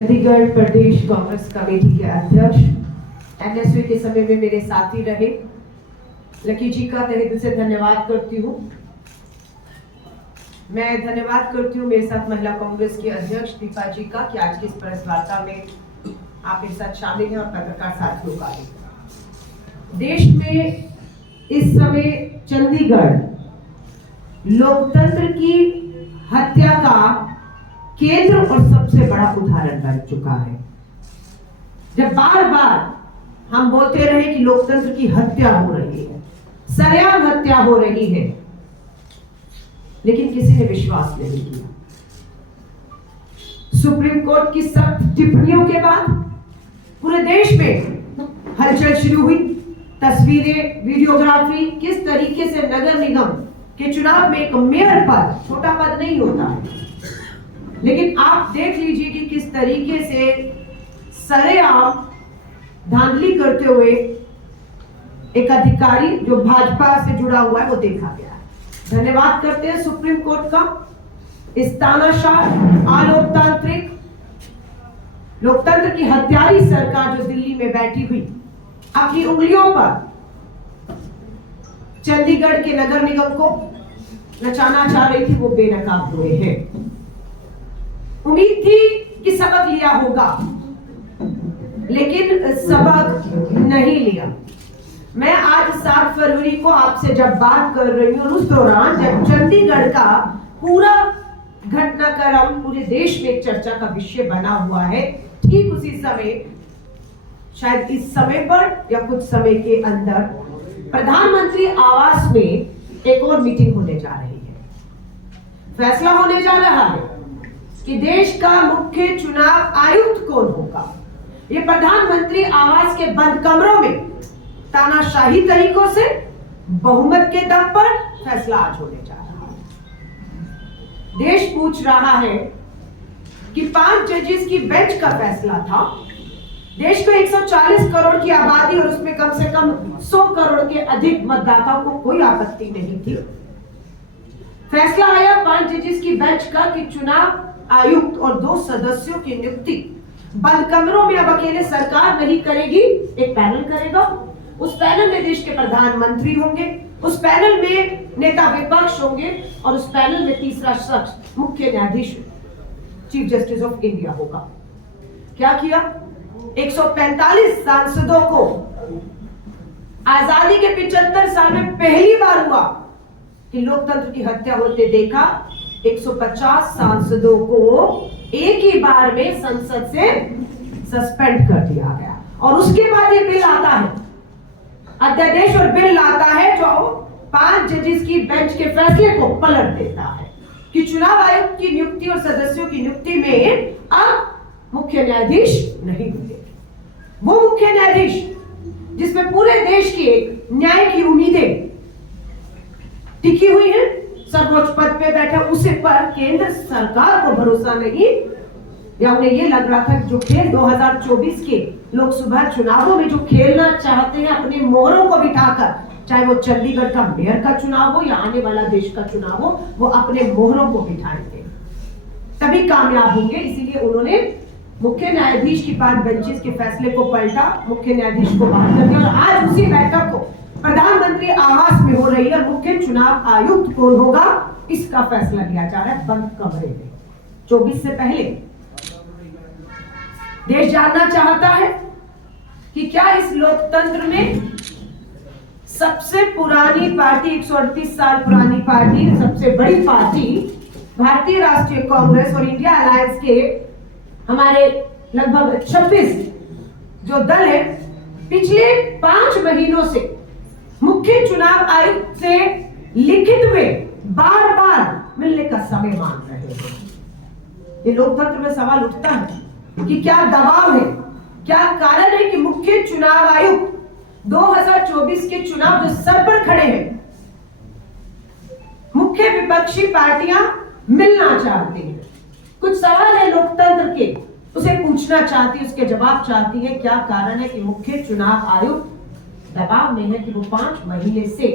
चंडीगढ़ प्रदेश Congress committee के अध्यक्ष NSU के समय में मेरे साथी रहे लकी जी का तहे दिल से धन्यवाद करती हूँ। मैं धन्यवाद करती हूँ मेरे साथ महिला कांग्रेस के अध्यक्ष दीपा जी का कि आज की इस प्रेस वार्ता में आप मेरे साथ शामिल हैं और पत्रकार साथियों का भी। देश में इस समय चंडीगढ़ लोकतंत्र की हत्या का केंद्र और सबसे बड़ा उदाहरण बन चुका है। जब बार बार हम बोलते रहे कि लोकतंत्र की हत्या हो रही है, सरेआम हत्या हो रही है, लेकिन किसी ने विश्वास नहीं किया। सुप्रीम कोर्ट की सख्त टिप्पणियों के बाद पूरे देश में हलचल शुरू हुई। तस्वीरें, वीडियोग्राफी, किस तरीके से नगर निगम के चुनाव में एक मेयर पद छोटा पद नहीं होता है, लेकिन आप देख लीजिए कि किस तरीके से सरेआम धांधली करते हुए एक अधिकारी जो भाजपा से जुड़ा हुआ है वो देखा गया है। धन्यवाद करते हैं सुप्रीम कोर्ट का। इस तानाशाह अलोकतांत्रिक लोकतंत्र की हत्यारी सरकार जो दिल्ली में बैठी हुई अपनी उंगलियों पर चंडीगढ़ के नगर निगम को नचाना चाह रही थी, वो बेनकाब हुए हैं। उम्मीद थी कि सबक लिया होगा, लेकिन सबक नहीं लिया। मैं आज 7 फरवरी को आपसे जब बात कर रही हूँ, उस दौरान जब चंडीगढ़ का पूरा घटनाक्रम पूरे देश में एक चर्चा का विषय बना हुआ है, ठीक उसी समय, शायद इस समय पर या कुछ समय के अंदर प्रधानमंत्री आवास में एक और मीटिंग होने जा रही है। फैसला होने जा रहा है कि देश का मुख्य चुनाव आयुक्त कौन होगा। ये प्रधानमंत्री आवास के बंद कमरों में तानाशाही तरीकों से बहुमत के दम पर फैसला आज होने जा रहा है। देश पूछ रहा है कि 5 जजेस की बेंच का फैसला था। देश को 140 करोड़ की आबादी और उसमें कम से कम 100 करोड़ के अधिक मतदाताओं को कोई आपत्ति नहीं थी। फैसला आया 5 जजेस की बेंच का कि चुनाव आयुक्त और 2 सदस्यों की नियुक्ति बंद कमरों में अब अकेले सरकार नहीं करेगी, एक पैनल करेगा। उस पैनल में देश के प्रधानमंत्री होंगे, उस पैनल में नेता विपक्ष होंगे और उस पैनल में तीसरा शख्स मुख्य न्यायाधीश चीफ जस्टिस ऑफ इंडिया होगा। क्या किया? 145 सांसदों को आजादी के 75 साल में पहली बार हुआ कि लोकतंत्र की हत्या होते देखा। 150 सांसदों को एक ही बार में संसद से सस्पेंड कर दिया गया और उसके बाद ये बिल आता है, अध्यादेश और बिल आता है जो 5 जजेस की बेंच के फैसले को पलट देता है कि चुनाव आयुक्त की नियुक्ति और सदस्यों की नियुक्ति में अब मुख्य न्यायाधीश नहीं होंगे। वो मुख्य न्यायाधीश जिसमें पूरे देश की न्याय की उम्मीदें टिकी हुई है, सर्वोच्च पद पे बैठा, उसे पर केंद्र सरकार को भरोसा नहीं, या उन्हें ये लग रहा था कि जो खेल 2024 के लोकसभा चुनावों में जो खेलना चाहते हैं अपने मोहरों को बिठाकर, चाहे वो चंडीगढ़ का मेयर का चुनाव हो या आने वाला देश का चुनाव हो, वो अपने मोहरों को बिठाएंगे तभी कामयाब होंगे। इसीलिए उन्होंने मुख्य न्यायाधीश की 5 बेंचेस के फैसले को पलटा, मुख्य न्यायाधीश को बाहर कर दिया और आज उसी बैठक को प्रधानमंत्री आवास में हो रही है। मुख्य चुनाव आयुक्त कौन होगा इसका फैसला लिया जा रहा है बंद कमरे में। 24 से पहले देश जानना चाहता है कि क्या इस लोकतंत्र में सबसे पुरानी पार्टी, 138 साल पुरानी पार्टी, सबसे बड़ी पार्टी भारतीय राष्ट्रीय कांग्रेस और इंडिया अलायंस के हमारे लगभग 26 जो दल है, पिछले 5 महीनों से मुख्य चुनाव आयुक्त से लिखित में बार बार मिलने का समय मांग रहे हैं। ये लोकतंत्र में सवाल उठता है कि क्या दबाव है, क्या कारण है कि मुख्य चुनाव आयुक्त 2024 के चुनाव जो सर पर खड़े हैं, मुख्य विपक्षी पार्टियां मिलना चाहती हैं। कुछ सवाल है लोकतंत्र के, उसे पूछना चाहती है, उसके जवाब चाहती है। क्या कारण है कि मुख्य चुनाव आयुक्त दबाव में है कि वो 5 महीने से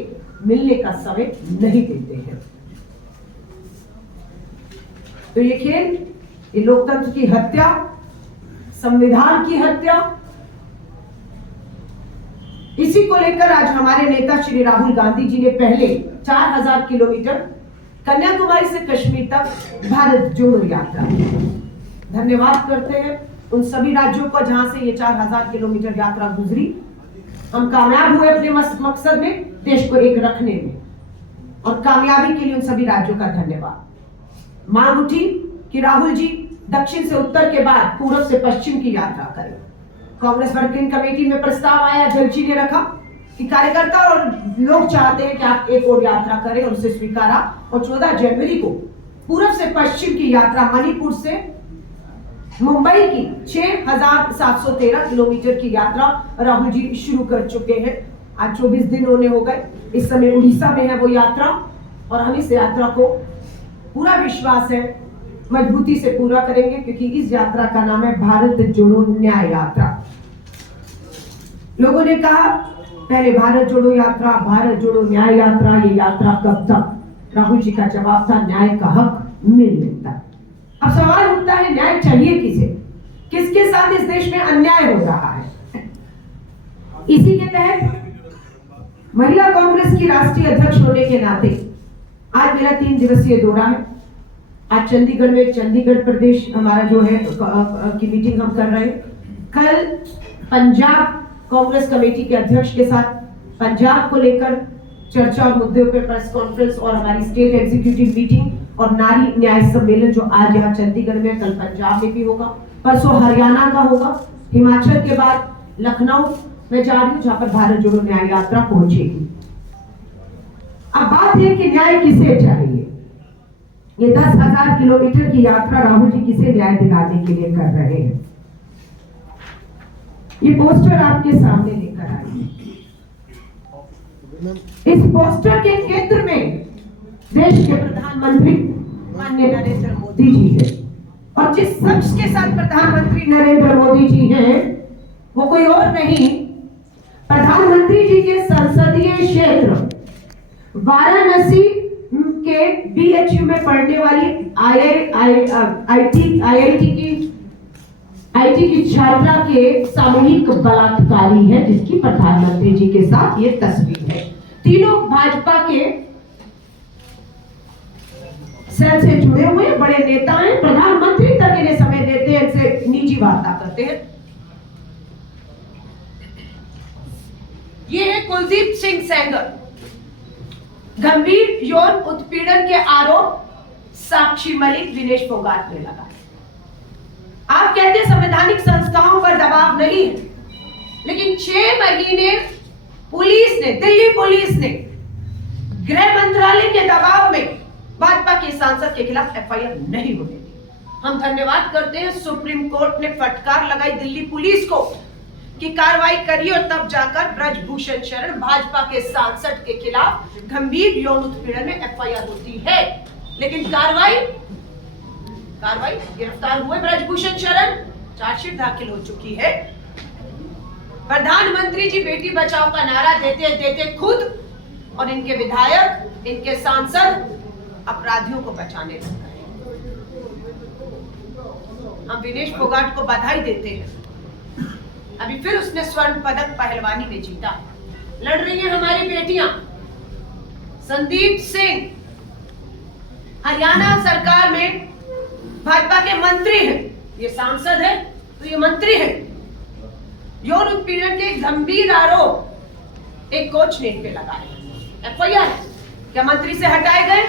मिलने का समय नहीं देते हैं। तो ये खेल, ये लोकतंत्र की हत्या संविधान की हत्या। इसी को लेकर आज हमारे नेता श्री राहुल गांधी जी ने पहले 4000 किलोमीटर कन्याकुमारी से कश्मीर तक भारत जोड़ो यात्रा। धन्यवाद करते हैं उन सभी राज्यों को जहां से ये 4000 किलोमीटर यात्रा गुजरी। हम कामयाब हुए अपने मकसद में, देश को एक रखने में, और कामयाबी के लिए उन सभी राज्यों का धन्यवाद। मांग उठी कि राहुल जी दक्षिण से उत्तर के बाद पूर्व से पश्चिम की यात्रा करें। कांग्रेस वर्किंग कमेटी में प्रस्ताव आया, अध्यक्ष जी ने रखा कि कार्यकर्ता और लोग चाहते हैं कि आप एक और यात्रा करें, और उसे स्वीकारा। और 14 जनवरी को पूर्व से पश्चिम की यात्रा मणिपुर से मुंबई की 6713 किलोमीटर की यात्रा राहुल जी शुरू कर चुके हैं। आज 24 दिन होने हो गए। इस समय उड़ीसा में है वो यात्रा, और हम इस यात्रा को पूरा विश्वास है मजबूती से पूरा करेंगे, क्योंकि इस यात्रा का नाम है भारत जोड़ो न्याय यात्रा। लोगों ने कहा पहले भारत जोड़ो यात्रा, भारत जोड़ो न्याय यात्रा, ये यात्रा कब तक? राहुल जी का जवाब था न्याय का हक मिलने तक। अब सवाल उठता है न्याय चाहिए किसे? किसके साथ इस देश में अन्याय हो रहा है? इसी के तहत महिला कांग्रेस की राष्ट्रीय अध्यक्ष होने के नाते आज मेरा 3 दिवसीय दौरा है। आज चंडीगढ़ में चंडीगढ़ प्रदेश हमारा जो है की मीटिंग हम कर रहे हैं। कल पंजाब कांग्रेस कमेटी के अध्यक्ष के साथ पंजाब को लेकर चर्चा और मुद्दों पर प्रेस कॉन्फ्रेंस, और हमारी स्टेट एग्जीक्यूटिव मीटिंग और नारी न्याय सम्मेलन जो आज यहाँ चंडीगढ़ में, कल पंजाब में भी होगा, परसों हरियाणा का होगा, हिमाचल के बाद लखनऊ में जा रही हूँ जहां पर भारत जोड़ो न्याय यात्रा पहुंचेगी। अब बात है कि न्याय किसे चाहिए? ये 10,000 किलोमीटर की यात्रा राहुल जी किसे न्याय दिलाने के लिए कर रहे हैं? ये पोस्टर आपके सामने लेकर आए। इस पोस्टर के केंद्र में देश के प्रधानमंत्री माननीय नरेंद्र मोदी जी है, और जिस शख्स के साथ प्रधानमंत्री नरेंद्र मोदी जी हैं वो कोई और नहीं, प्रधानमंत्री जी के संसदीय क्षेत्र वाराणसी के बीएचयू में पढ़ने वाली आईटी की छात्रा के सामूहिक बलात्कारी है, जिसकी प्रधानमंत्री जी के साथ ये तस्वीर है। तीनों भाजपा के सेल से जुड़े हुए बड़े नेता हैं, प्रधानमंत्री तक इन्हें समय देते हैं, इनसे निजी वार्ता करते हैं। ये है कुलदीप सिंह सेंगर। गंभीर यौन उत्पीड़न के आरोप साक्षी मलिक, विनेश फोगाट ने लगाए। आप कहते हैं संवैधानिक संस्थाओं पर दबाव नहीं है, लेकिन 6 महीने पुलिस ने, दिल्ली पुलिस ने गृह मंत्रालय के दबाव में भाजपा के सांसद के खिलाफ एफआईआर नहीं होने दी। हम धन्यवाद करते हैं सुप्रीम कोर्ट ने फटकार लगाई दिल्ली पुलिस को कि कार्रवाई करिए, और तब जाकर ब्रजभूषण शरण भाजपा के सांसद के खिलाफ गंभीर यौन उत्पीड़न में एफआईआर होती है। लेकिन कार्रवाई गिरफ्तार हुए ब्रजभूषण शरण, चार्जशीट दाखिल हो चुकी है। प्रधानमंत्री जी बेटी बचाओ का नारा देते खुद और इनके विधायक, इनके सांसद अपराधियों को बचाने लग गए। हम विनेश फोगाट को बधाई देते हैं, अभी फिर उसने स्वर्ण पदक पहलवानी में जीता। लड़ रही हैं हमारी बेटियां। संदीप सिंह हरियाणा सरकार में भाजपा के मंत्री हैं, ये सांसद है तो ये मंत्री है। यौन उत्पीड़न के गंभीर आरोप एक कोच ने इन पे लगाए। एफआईआर क्या मंत्री से हटाए गए,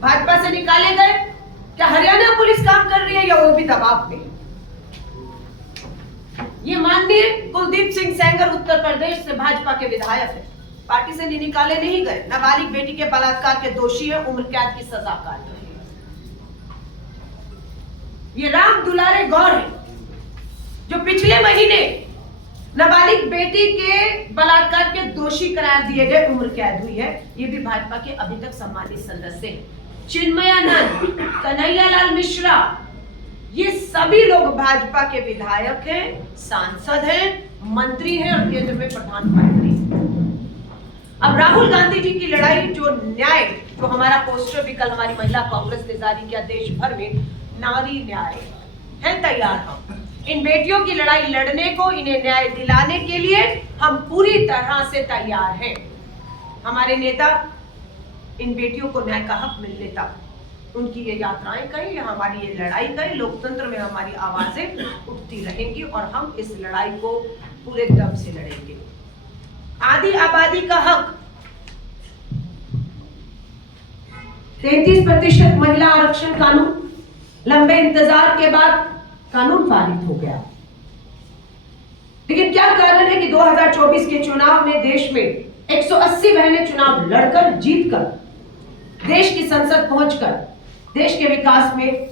भाजपा से निकाले गए? क्या हरियाणा पुलिस काम कर रही है या वो भी दबाव में? ये माननीय कुलदीप सिंह सेंगर उत्तर प्रदेश से भाजपा के विधायक है, पार्टी से निकाले नहीं गए। नाबालिग बेटी के बलात्कार के दोषी है, उम्र कैद की सजा काट रहे हैं। ये राम दुलारे गौर है जो पिछले महीने नाबालिग बेटी के बलात्कार के दोषी करार दिए गए, उम्र कैद हुई है। ये भी भाजपा के अभी तक सम्मानित सदस्य हैं। चिन्मयानंद, कन्हैयालाल मिश्रा, ये सभी लोग भाजपा के विधायक हैं, सांसद हैं, मंत्री हैं और केंद्र में प्रधानमंत्री। अब राहुल गांधी जी की लड़ाई जो न्याय, जो हमारा पोस्टर भी कल हमारी महिला कांग्रेस ने जारी किया देश भर में, नारी न्याय है तैयार हम। इन बेटियों की लड़ाई लड़ने को, इन्हें न्याय दिलाने के लिए हम पूरी तरह से तैयार हैं। हमारे नेता इन बेटियों को न्याय का हक मिलने तक उनकी ये यात्राएं करें, हमारी ये लड़ाई करें, लोकतंत्र में हमारी आवाजें उठती रहेंगी और हम इस लड़ाई को पूरे दम से लड़ेंगे। आदि आबादी का हक, 33% महिला आरक्षण कानून, लंबे इंतजार के बाद कानून पारित हो गया। लेकिन क्या कारण है कि 2024 के चुनाव में देश में 180 बहनें चुनाव लड़कर, जीतकर, देश की संसद पहुंचकर देश के विकास में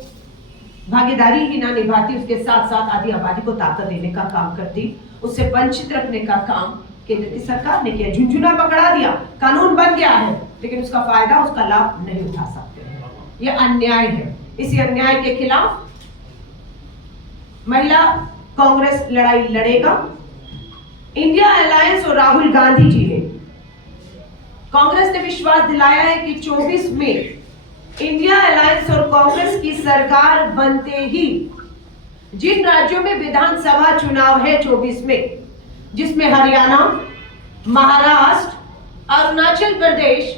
भागीदारी ही ना निभाती, उसके साथ साथ आदि आबादी को ताकत देने का काम करती, उससे वंचित रखने का काम केंद्र की सरकार ने किया। झुंझुना पकड़ा दिया, कानून बन गया है, लेकिन उसका फायदा, उसका लाभ नहीं उठा सकते। यह अन्याय है। इसी अन्याय के खिलाफ महिला कांग्रेस लड़ाई लड़ेगा। इंडिया अलायंस और राहुल गांधी जी ने, कांग्रेस ने विश्वास दिलाया है कि 24 में इंडिया अलायंस और कांग्रेस की सरकार बनते ही जिन राज्यों में विधानसभा चुनाव है 24 में, जिसमें हरियाणा, महाराष्ट्र, अरुणाचल प्रदेश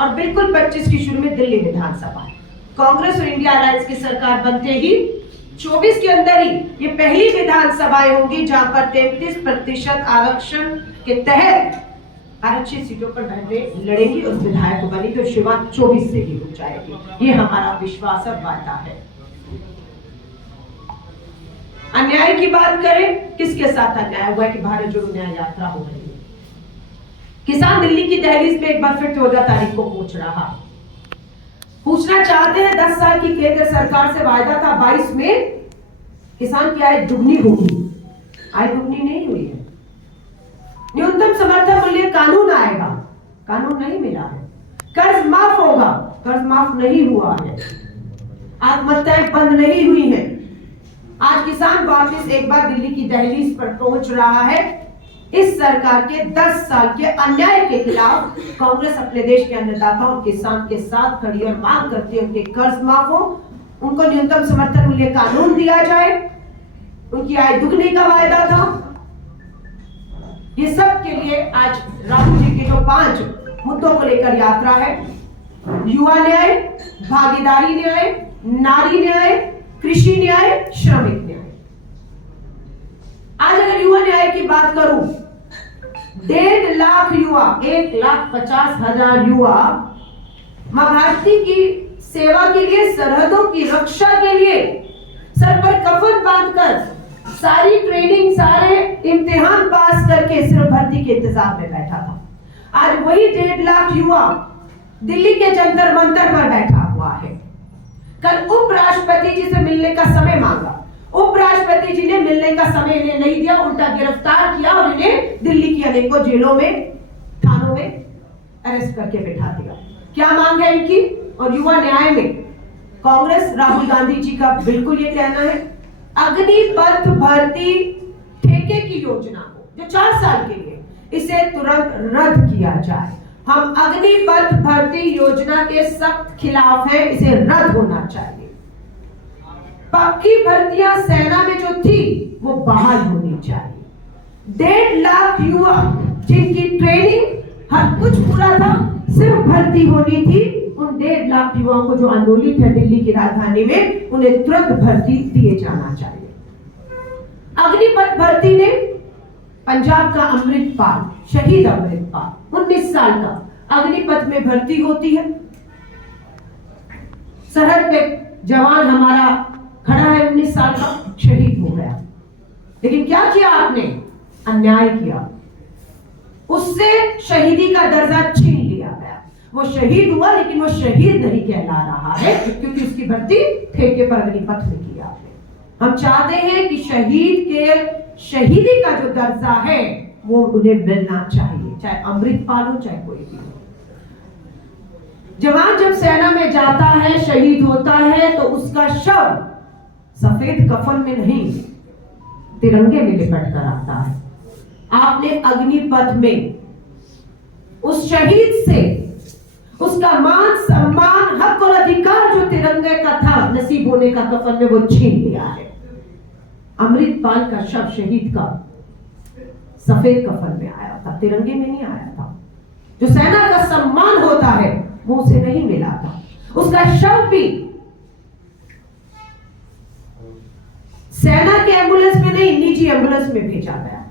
और बिल्कुल 25 की शुरू में दिल्ली विधानसभा है, कांग्रेस और इंडिया अलायंस की सरकार बनते ही 24 के अंदर ही ये पहली विधानसभाएं होंगी जहां पर 33% आरक्षण के तहत आरक्षित सीटों पर बहनें लड़ेंगी और विधायक बनेगी और शुरुआत 24 से ही हो जाएगी। ये हमारा विश्वास और वादा है। अन्याय की बात करें, किसके साथ अन्याय हुआ है कि भारत जोड़ो न्याय यात्रा हो रही है। किसान दिल्ली की दहलीज पे एक बार फिर 14 तारीख को पहुंच रहा, पूछना चाहते हैं 10 साल की केंद्र सरकार से वायदा था 22 में किसान की आय दुगनी होगी, आय दुगनी नहीं हुई है। न्यूनतम समर्थन मूल्य कानून आएगा, कानून नहीं मिला है। कर्ज माफ होगा, कर्ज माफ नहीं हुआ है। आत्महत्याएं बंद नहीं हुई है। आज किसान वापस एक बार दिल्ली की दहलीज पर पहुंच रहा है। इस सरकार के 10 साल के अन्याय के खिलाफ कांग्रेस अपने देश के अन्नदाता और किसान के साथ खड़ी और मांग करती है उनके कर्ज माफ हो, उनको न्यूनतम समर्थन मूल्य कानून दिया जाए, उनकी आय दुगने का वायदा था। ये सब के लिए आज राहुल जी के जो 5 मुद्दों को लेकर यात्रा है, युवा न्याय, भागीदारी न्याय, नारी न्याय, कृषि न्याय, श्रमिक न्याय। आज अगर युवा न्याय की बात करूं, 1.5 लाख युवा, 1,50,000 युवा मां भारती की सेवा के लिए, सरहदों की रक्षा के लिए सर पर कफन बांधकर सारी ट्रेनिंग, सारे इम्तिहान पास करके सिर्फ भर्ती के इंतजार में बैठा था। आज वही 1.5 लाख युवा दिल्ली के जंतर मंतर पर बैठा हुआ है। कल उपराष्ट्रपति जी से मिलने का समय मांगा, उपराष्ट्रपति जी ने मिलने का समय इन्हें नहीं दिया, उल्टा गिरफ्तार किया और इन्हें दिल्ली की अनेकों जेलों में, थानों में अरेस्ट करके बिठा दिया। क्या मांग है इनकी? और युवा न्याय में कांग्रेस, राहुल गांधी जी का बिल्कुल ये कहना है, अग्निपथ भर्ती ठेके की योजना को जो 4 साल के लिए, इसे तुरंत रद्द किया जाए। हम अग्निपथ भर्ती योजना के सख्त खिलाफ हैं, इसे रद्द होना चाहिए। पक्की भर्तियां सेना में जो थी वो बहाल होनी चाहिए। 1.5 लाख युवा जिनकी ट्रेनिंग हर कुछ पूरा था, सिर्फ भर्ती होनी थी, उन 1.5 लाख युवाओं को जो आंदोलित है दिल्ली की राजधानी में, उन्हें तुरंत भर्ती दिए जाना चाहिए। अग्निपथ भर्ती ने पंजाब का अमृतपाल, शहीद अमृतपाल 19 साल का अग्निपथ में भर्ती होती है। सरहद पे जवान हमारा खड़ा है, 19 साल का, शहीद हो गया। लेकिन क्या किया आपने? अन्याय किया, उससे शहीदी का दर्जा छीन लिया गया। वो शहीद हुआ लेकिन वो शहीद नहीं कहला रहा है, क्योंकि उसकी भर्ती ठेके पर अग्निपथ में की आपने। हम चाहते हैं कि शहीद के शहीदी का जो दर्जा है वो उन्हें मिलना चाहिए, चाहे अमृतपाल हो, चाहे कोई भी हो। जवान जब सेना में जाता है, शहीद होता है, तो उसका शव सफेद कफन में नहीं, तिरंगे में लिपट कर आता है। आपने अग्निपथ में उस शहीद से उसका मान, सम्मान, हक और अधिकार जो तिरंगे का था नसीब होने का कफन में, वो छीन लिया है। अमृतपाल का शव शहीद का सफेद कफन में आया था, तिरंगे में नहीं आया था। जो सेना का सम्मान होता है वो उसे नहीं मिला था। उसका शव भी सेना के एम्बुलेंस में नहीं, निजी एम्बुलेंस में भेजा गया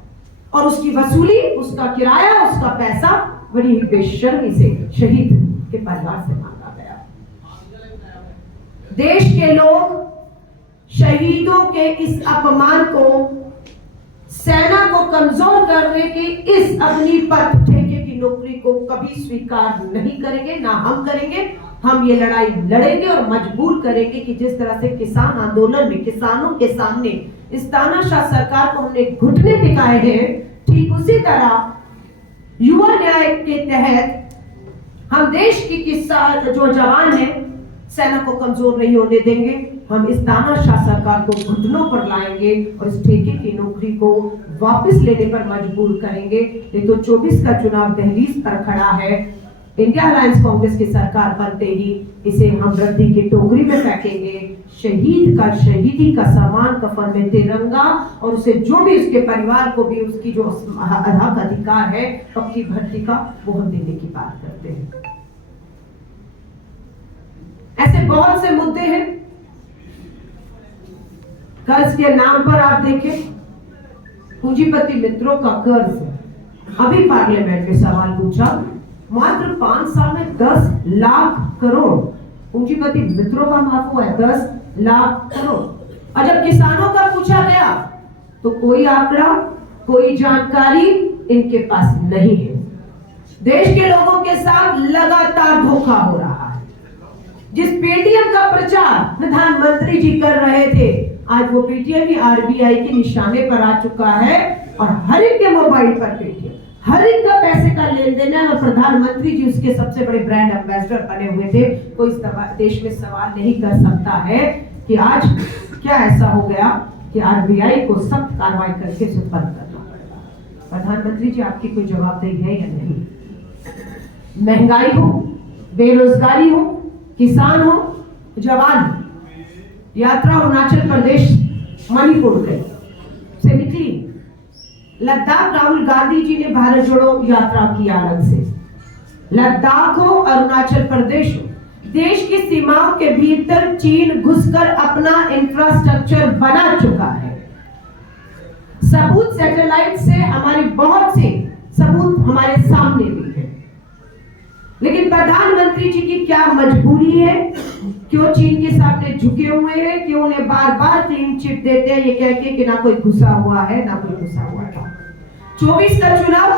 और उसकी वसूली, उसका किराया, उसका पैसा बड़ी ही बेशर्मी से शहीद के परिवार से मांगा गया। देश के लोग शहीदों के इस अपमान को, सेना को कमजोर करने की इस अग्निपथ ठेके की नौकरी को कभी स्वीकार नहीं करेंगे, ना हम करेंगे। हम ये लड़ाई लड़ेंगे और मजबूर करेंगे कि जिस तरह से किसान आंदोलन में किसानों के सामने इस तानाशाह सरकार को हमने घुटने टिकाए हैं, ठीक उसी तरह युवा न्याय के तहत हम देश की किसान जो जवान हैं, सेना को कमजोर नहीं होने देंगे। हम इस तानाशाह सरकार को घुटनों पर लाएंगे और इस ठेके की नौकरी को वापस लेने पर मजबूर करेंगे। ये तो 24 का चुनाव दहलीज पर खड़ा है। इंडिया अलायंस कांग्रेस की सरकार बनते ही इसे हम रद्दी की टोकरी में फेंकेंगे। शहीद का शहीदी का सम्मान, कफन में तिरंगा और उसे जो भी उसके परिवार को भी उसकी जो हक अधिकार है पक्की भर्ती का, वो हम देने की बात करते हैं। ऐसे बहुत से मुद्दे हैं। कर्ज के नाम पर आप देखें, पूंजीपति मित्रों का कर्ज। अभी पार्लियामेंट में सवाल पूछा, मात्र 5 साल में 10 लाख करोड़ पूंजीपति मित्रों का माफ हुआ है, 10 लाख करोड़। और जब किसानों का पूछा गया तो कोई आंकड़ा, कोई जानकारी इनके पास नहीं है। देश के लोगों के साथ लगातार धोखा हो रहा है। जिस पेटीएम का प्रचार प्रधानमंत्री जी कर रहे थे, आज वो पेटीएम ही आरबीआई के निशाने पर आ चुका है और हर एक के मोबाइल पर पेटीएम, हर एक का पैसे का लेन देन है और प्रधानमंत्री जी उसके सबसे बड़े ब्रांड एम्बेसडर बने हुए थे। कोई देश में सवाल नहीं कर सकता है कि आज क्या ऐसा हो गया कि आरबीआई को सख्त कार्रवाई करके इसे बंद करना पड़ेगा। प्रधानमंत्री जी, आपकी कोई जवाबदेही है या नहीं? महंगाई हो, बेरोजगारी हो, किसान हो, जवान, यात्रा अरुणाचल प्रदेश मणिपुर से निकली। लद्दाख राहुल गांधी जी ने भारत जोड़ो यात्रा की अलग से। लद्दाख हो, अरुणाचल प्रदेश हो, देश की सीमाओं के भीतर चीन घुसकर अपना इंफ्रास्ट्रक्चर बना चुका है। सबूत सैटेलाइट से हमारी बहुत से सबूत हमारे सामने भी है। लेकिन प्रधानमंत्री जी की क्या मजबूरी है? क्यों चीन के सामने झुके हुए हैं? क्यों उन्हें बार बार क्लीन चिट देते हैं ये कह के कि ना कोई घुसा हुआ है, ना कोई घुसा हुआ था। 24 का चुनाव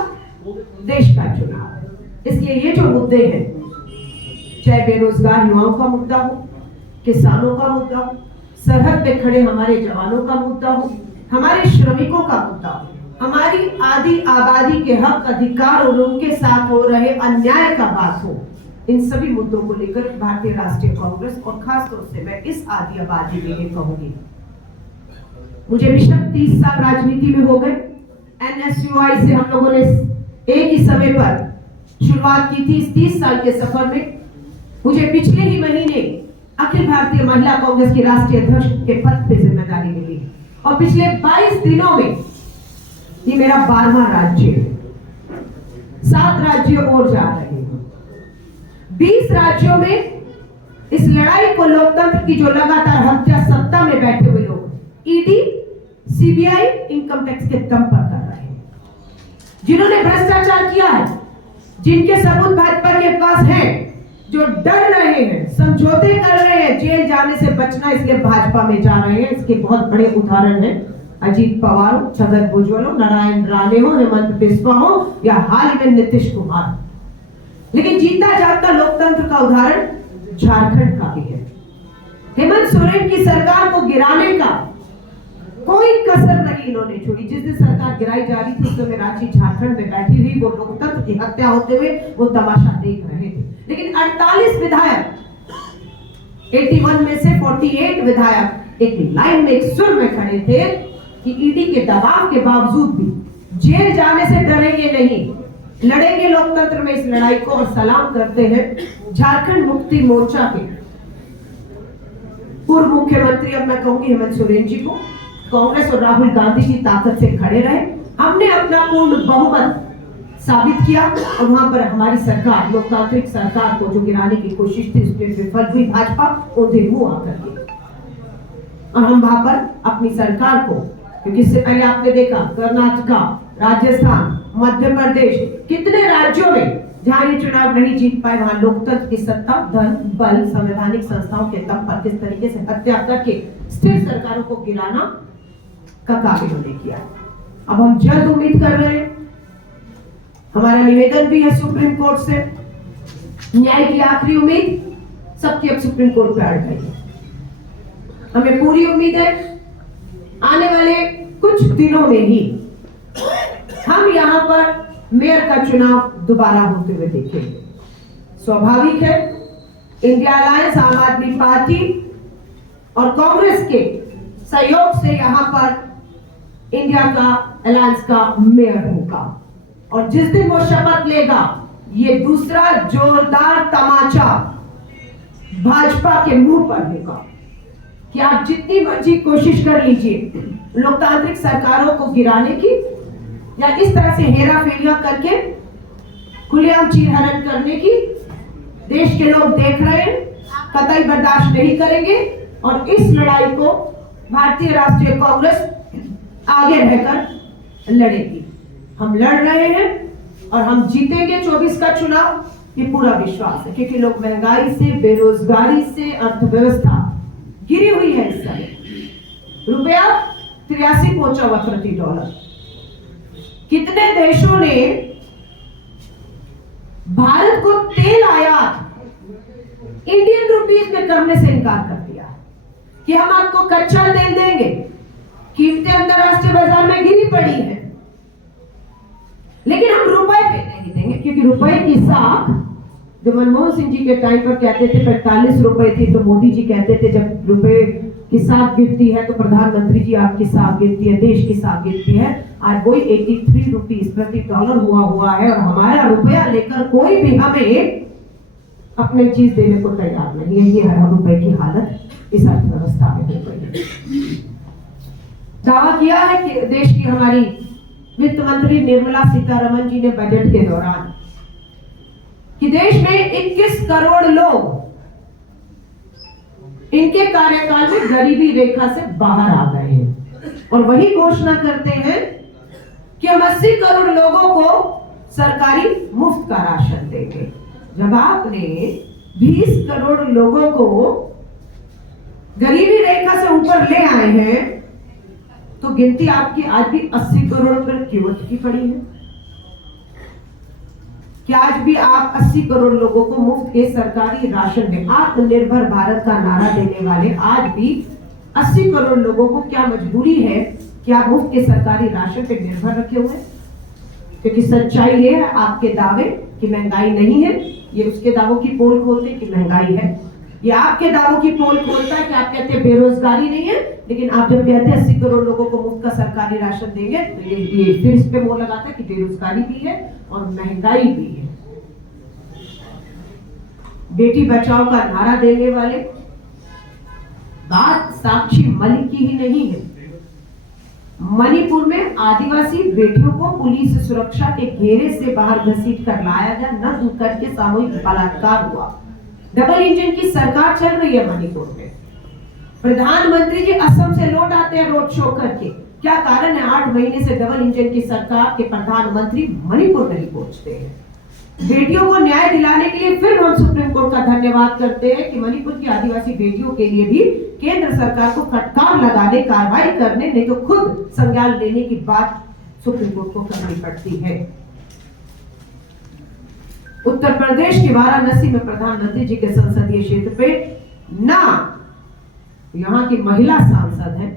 देश का चुनाव है। इसलिए ये जो मुद्दे हैं, चाहे बेरोजगार युवाओं का मुद्दा हो, किसानों का मुद्दा हो, सरहद पे खड़े हमारे जवानों का मुद्दा हो, हमारे श्रमिकों का मुद्दा हो, हमारी आधी आबादी के हक अधिकार और उनके साथ हो रहे अन्याय का बात हो, इन सभी मुद्दों को लेकर भारतीय राष्ट्रीय कांग्रेस और खासतौर से मैं इस आधी आबादी के लिए कहूंगी, मुझे बेशक 30 साल राजनीति में हो गए। एनएसयूआई से हम लोगों ने एक ही समय पर शुरुआत की थी। इस 30 साल के सफर में मुझे पिछले ही महीने अखिल भारतीय महिला कांग्रेस की राष्ट्रीय अध्यक्ष के पद पे जिम्मेदारी मिली और पिछले 22 दिनों में ये मेरा 12वां राज्य है। 7 राज्य और जा रहे हैं। 20 राज्यों में इस लड़ाई को लोकतंत्र की जो लगातार हत्या सत्ता में बैठे हुए लोग, ईडी, सीबीआई, इनकम टैक्स के दम पर कर रहे हैं, जिन्होंने भ्रष्टाचार किया है, जिनके सबूत भाजपा के पास हैं, जो डर रहे हैं, समझौते कर रहे हैं, जेल जाने से बचना इसलिए भाजपा में जा रहे हैं। इसके बहुत बड़े उदाहरण हैं। अजीत पवार हो, छगन भुजबल हो, नारायण राणे हो, हेमंत बिस्वा हो या हाल ही में नीतीश कुमार। लेकिन जीता जागता लोकतंत्र का उदाहरण झारखंड का भी है। हेमंत सोरेन की सरकार को गिराने का कोई कसर नहीं इन्होंने छोड़ी। जिस दिन सरकार गिराई जा रही थी उस समय रांची झारखंड में बैठी हुई वो लोकतंत्र की हत्या होते हुए वो तमाशा देख रहे थे। लेकिन 48 विधायक, 81 में से 48 विधायक एक लाइन में, एक सुर में खड़े थे कि ईडी के दबाव के बावजूद भी जेल जाने से डरेंगे नहीं, लड़ेंगे लोकतंत्र में इस लड़ाई को। और सलाम करते हैं झारखंड मुक्ति मोर्चा के पूर्व मुख्यमंत्री, अब मैं कहूंगी हेमंत सोरेन जी को, कांग्रेस और राहुल गांधी की ताकत से खड़े रहे। हमने अपना पूर्ण बहुमत साबित किया और वहां पर हमारी सरकार, लोकतांत्रिक सरकार को जो गिराने की कोशिश थी उसमें विफल हुई भाजपा ओंधे मुंह आकर के। और हम वहां पर अपनी सरकार को, क्योंकि इससे पहले आपने देखा कर्नाटका, राजस्थान, मध्य प्रदेश, कितने राज्यों में जहां ये चुनाव नहीं जीत पाए वहां लोकतंत्र की सत्ता, धन, बल, संवैधानिक संस्थाओं के दम पर किस तरीके से हत्या करके स्थिर सरकारों को गिराना का काम इन्होंने किया। अब हम जल्द उम्मीद कर रहे हैं, हमारा निवेदन भी है सुप्रीम कोर्ट से, न्याय की आखिरी उम्मीद सबकी अब सुप्रीम कोर्ट पे अड़ गई है। हमें पूरी उम्मीद है आने वाले कुछ दिनों में ही हम यहाँ पर मेयर का चुनाव दोबारा होते हुए देखेंगे। स्वाभाविक है, इंडिया अलायंस, आम आदमी पार्टी और कांग्रेस के सहयोग से यहाँ पर इंडिया का अलायंस का मेयर होगा और जिस दिन वो शपथ लेगा ये दूसरा जोरदार तमाचा भाजपा के मुंह पर होगा कि आप जितनी मर्जी कोशिश कर लीजिए लोकतांत्रिक सरकारों को गिराने की या इस तरह से हेरा फेरिया करके खुलेआम चीरहरण करने की, देश के लोग देख रहे हैं, कतई बर्दाश्त नहीं करेंगे और इस लड़ाई को भारतीय राष्ट्रीय कांग्रेस आगे रहकर लड़ेगी। हम लड़ रहे हैं और हम जीतेंगे 24 का चुनाव, ये पूरा विश्वास है, क्योंकि लोग महंगाई से, बेरोजगारी से, अर्थव्यवस्था गिरी हुई है। इस समय रुपया 83 पहुंचा हुआ प्रति डॉलर। कितने देशों ने भारत को तेल आयात इंडियन रुपीस में करने से इनकार कर दिया कि हम आपको कच्चा तेल देंगे, कीमतें अंतरराष्ट्रीय बाजार में गिरी पड़ी है, लेकिन हम रुपए पे नहीं देंगे, क्योंकि रुपए की साख जो मनमोहन सिंह जी के टाइम पर कहते थे 45 रुपए थी, तो मोदी जी कहते थे जब रुपए की साख गिरती है तो प्रधानमंत्री जी आपकी साख गिरती है, देश की साख गिरती है। आज वही 83 रुपीस प्रति डॉलर हुआ है और हमारा रुपया लेकर कोई भी हमें अपनी चीज देने को तैयार नहीं है। ये है रुपए की हालत इस अर्थव्यवस्था में हो गई। दावा किया है कि देश की हमारी वित्त मंत्री निर्मला सीतारमण जी ने बजट के दौरान कि देश में 21 करोड़ लोग इनके कार्यकाल में गरीबी रेखा से बाहर आ गए हैं और वही घोषणा करते हैं कि हम 80 करोड़ लोगों को सरकारी मुफ्त का राशन देंगे। जब आपने 20 करोड़ लोगों को गरीबी रेखा से ऊपर ले आए हैं तो गिनती आपकी आज भी 80 करोड़ पर क्यों अटकी पड़ी है? कि आज भी आप 80 करोड़ लोगों को मुफ्त के सरकारी राशन दें। आत्मनिर्भर भारत का नारा देने वाले आज भी 80 करोड़ लोगों को क्या मजबूरी है कि आप मुफ्त के सरकारी राशन पे निर्भर रखे हुए? क्योंकि सच्चाई ये है, आपके दावे कि महंगाई नहीं है, ये उसके दावों की पोल खोलते कि महंगाई है। ये आपके दावों की पोल खोलता है कि आप कहते हैं बेरोजगारी नहीं है, लेकिन आप जब कहते हैं 80 करोड़ लोगों को मुफ्त का सरकारी राशन देंगे तो ये फिर इस पे मोड़ लगाता है कि बेरोजगारी भी है और महंगाई भी है। बेटी बचाओ का नारा देने वाले, बात साक्षी मलिक की ही नहीं है। मणिपुर में आदिवासी बेटियों को पुलिस सुरक्षा के घेरे से बाहर घसीट कर लाया गया, नस्ल करके सामूहिक बलात्कार हुआ। डबल इंजन की सरकार चल रही है मणिपुर में। प्रधानमंत्री जी असम से लौट आते हैं रोड शो करके, क्या कारण है 8 महीने से डबल इंजन की सरकार के प्रधानमंत्री मणिपुर नहीं पहुंचते हैं? बेटियों को न्याय दिलाने के लिए फिर हम सुप्रीम कोर्ट का धन्यवाद करते हैं कि मणिपुर की आदिवासी बेटियों के लिए भी केंद्र सरकार को फटकार लगाने, कार्रवाई करने, नहीं तो खुद संज्ञान लेने की बात सुप्रीम कोर्ट को करनी पड़ती है। उत्तर प्रदेश के वाराणसी में प्रधानमंत्री जी के संसदीय क्षेत्र पे ना यहाँ की महिला सांसद है,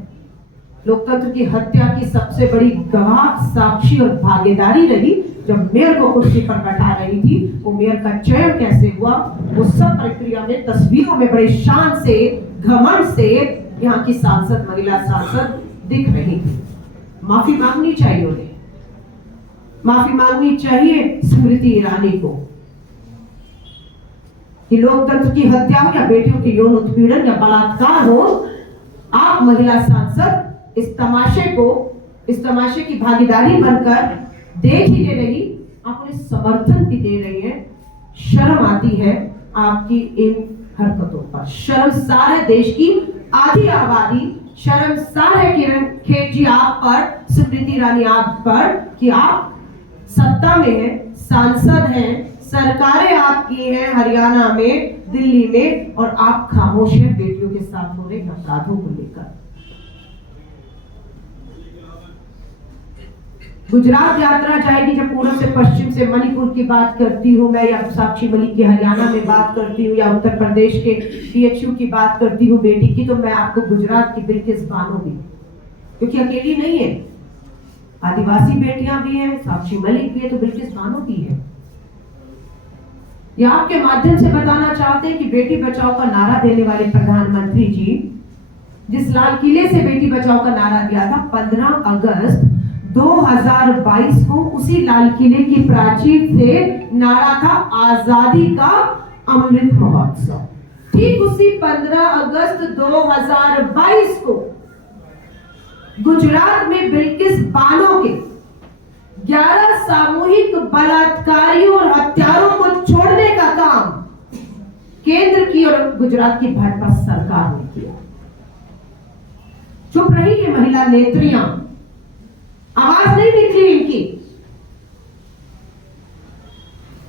लोकतंत्र की हत्या की सबसे बड़ी गवाह, साक्षी और भागीदारी रही। जब मेयर को कुर्सी पर बैठा रही थी, वो मेयर का चयन कैसे हुआ, वो सब प्रक्रिया में तस्वीरों में बड़े शान से, घमंड से यहाँ की सांसद, महिला सांसद दिख रही थी। माफी मांगनी चाहिए उन्हें, माफी मांगनी चाहिए स्मृति ईरानी को कि लोकतंत्र की हत्या हो या बेटियों के यौन उत्पीड़न या बलात्कार हो, आप महिला सांसद इस तमाशे की भागीदारी बनकर देख ही नहीं रही, आप उन्हें समर्थन भी दे रही हैं। शर्म आती है आपकी इन हरकतों पर। शर्मसार है देश की आधी आबादी, शर्मसार है किरण खेर जी आप पर, स्मृति ईरानी आप पर, कि आप सत्ता में हैं, सांसद हैं, सरकारें आपकी हैं हरियाणा में, दिल्ली में, और आप खामोश हैं बेटियों के साथ हो रहे अपराधों को लेकर। गुजरात यात्रा जाएगी जब पूर्व से पश्चिम से, मणिपुर की बात करती हूँ मैं, या साक्षी मलिक की हरियाणा में बात करती हूँ, या उत्तर प्रदेश के PHU की बात करती हूँ बेटी की, तो मैं आपको गुजरात की बिल्किस बानो भी, क्योंकि अकेली नहीं है, आदिवासी बेटियां भी हैं, साक्षी मलिक भी है, तो बिल्किस बानो भी है। ये आपके माध्यम से बताना चाहते हैं कि बेटी बचाओ का नारा देने वाले प्रधानमंत्री जी, जिस लाल किले से बेटी बचाओ का नारा दिया था 15 अगस्त 2022 को, उसी लाल किले की प्राचीर से नारा था आजादी का अमृत महोत्सव। ठीक उसी 15 अगस्त 2022 को गुजरात में बिल्किस बानो के 11 सामूहिक बलात्कारियों और हत्यारों को छोड़ने का काम केंद्र की और गुजरात की भाजपा सरकार ने किया। चुप रही ये महिला नेत्रियां, आवाज नहीं निकली इनकी,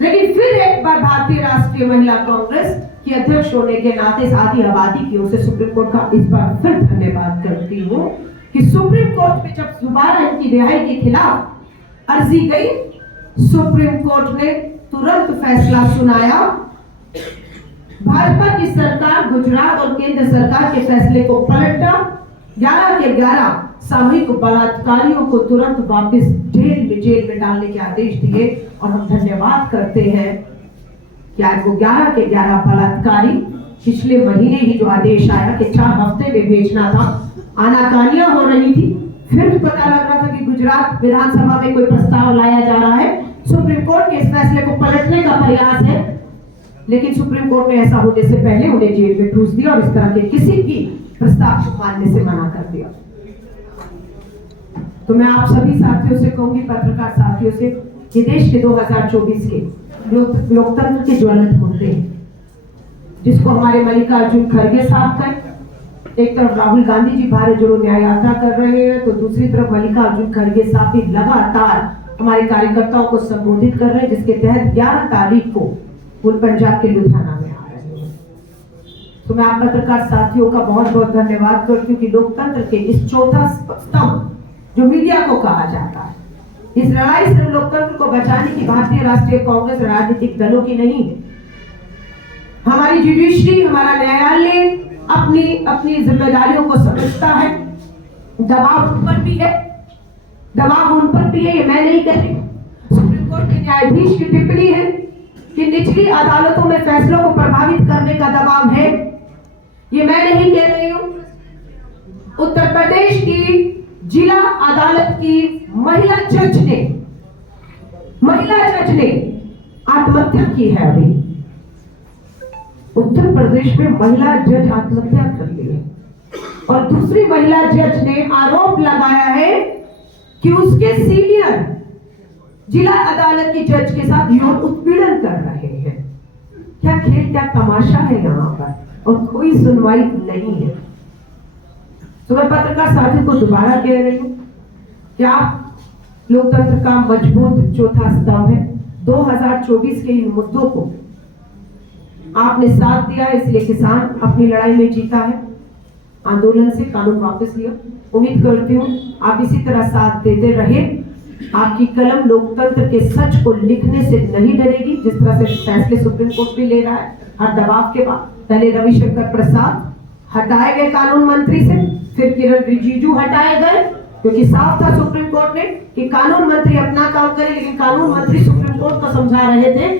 लेकिन फिर एक बार भारतीय राष्ट्रीय महिला कांग्रेस की अध्यक्ष होने के नाते आधी आबादी की ओर से सुप्रीम कोर्ट का इस बार फिर धन्यवाद करती हूं कि सुप्रीम कोर्ट में जब दोबारा इनकी रिहाई के खिलाफ अर्जी गई, सुप्रीम कोर्ट ने तुरंत फैसला सुनाया। भाजपा की सरकार गुजरात और केंद्र सरकार के फैसले को पलटा, 11 के 11 सामूहिक बलात्कारियों को तुरंत वापस जेल में डालने के आदेश दिए, और हम धन्यवाद करते हैं कि आज वो 11 के 11 बलात्कारी, पिछले महीने ही जो आदेश आया कि 4 हफ्ते में भेजना था, आनाकानियां हो रही थी, फिर भी पता लग रहा था कि गुजरात विधानसभा में कोई प्रस्ताव लाया जा रहा है, सुप्रीम कोर्ट के इस फैसले को पलटने का प्रयास है, लेकिन सुप्रीम कोर्ट ने ऐसा होने से पहले उन्हें जेल में ठूस दिया और इस तरह के किसी भी प्रस्ताव को मानने से मना कर दिया। तो मैं आप सभी साथियों से कहूंगी, पत्रकार साथियों से, कि देश के 2024 के लोकतंत्र के ज्वलंत मुद्दे, जिसको हमारे मल्लिकार्जुन खड़गे साहब का, एक तरफ राहुल गांधी जी भारत जोड़ो न्याय यात्रा कर रहे हैं, तो दूसरी तरफ मल्लिकार्जुन खड़गे साहब भी लगातार हमारे कार्यकर्ताओं को संबोधित कर रहे हैं, जिसके तहत 11 तारीख को वो पंजाब के लुधियाना में आ रहे हैं। तो मैं आप पत्रकार साथियों का बहुत बहुत धन्यवाद करती हूँ कि लोकतंत्र के इस चौथा स्तंभ जो मीडिया को कहा जाता है, इस लड़ाई से लोकतंत्र को बचाने की भारतीय राष्ट्रीय कांग्रेस राजनीतिक दलों की नहीं है। हमारी जुडिशरी, हमारा न्यायालय अपनी जिम्मेदारियों को समझता है। दबाव उन पर भी है, ये मैं नहीं कह रही। सुप्रीम कोर्ट के न्यायाधीश की टिप्पणी है कि निचली अदालतों में फैसलों को प्रभावित करने का दबाव है, ये मैं नहीं कह रही हूं। उत्तर प्रदेश की जिला अदालत की महिला जज ने आत्महत्या की है। अभी उत्तर प्रदेश में महिला जज आत्महत्या कर ली है, और दूसरी महिला जज ने आरोप लगाया है कि उसके सीनियर जिला अदालत की जज के साथ यौन उत्पीड़न कर रहे हैं। क्या खेल, क्या तमाशा है यहाँ पर, और कोई सुनवाई नहीं है। तो मैं पत्रकार साथियों को दोबारा कह रही हूँ कि आप लोकतंत्र का मजबूत चौथा स्तंभ है। 2024 के इन मुद्दों को आपने साथ दिया है, इसलिए किसान अपनी लड़ाई में जीता है, आंदोलन से कानून वापस लिया। उम्मीद करती हूँ आप इसी तरह साथ देते रहे। आपकी कलम लोकतंत्र के सच को लिखने से नहीं डरेगी, जिस तरह से फैसले सुप्रीम कोर्ट भी ले रहा है हर दबाव के बाद। पहले रविशंकर प्रसाद हटाए गए कानून मंत्री से, फिर किरण रिजिजू हटाए गए, क्योंकि साफ था सुप्रीम कोर्ट ने कि कानून मंत्री अपना काम करे, लेकिन कानून मंत्री सुप्रीम कोर्ट को समझा रहे थे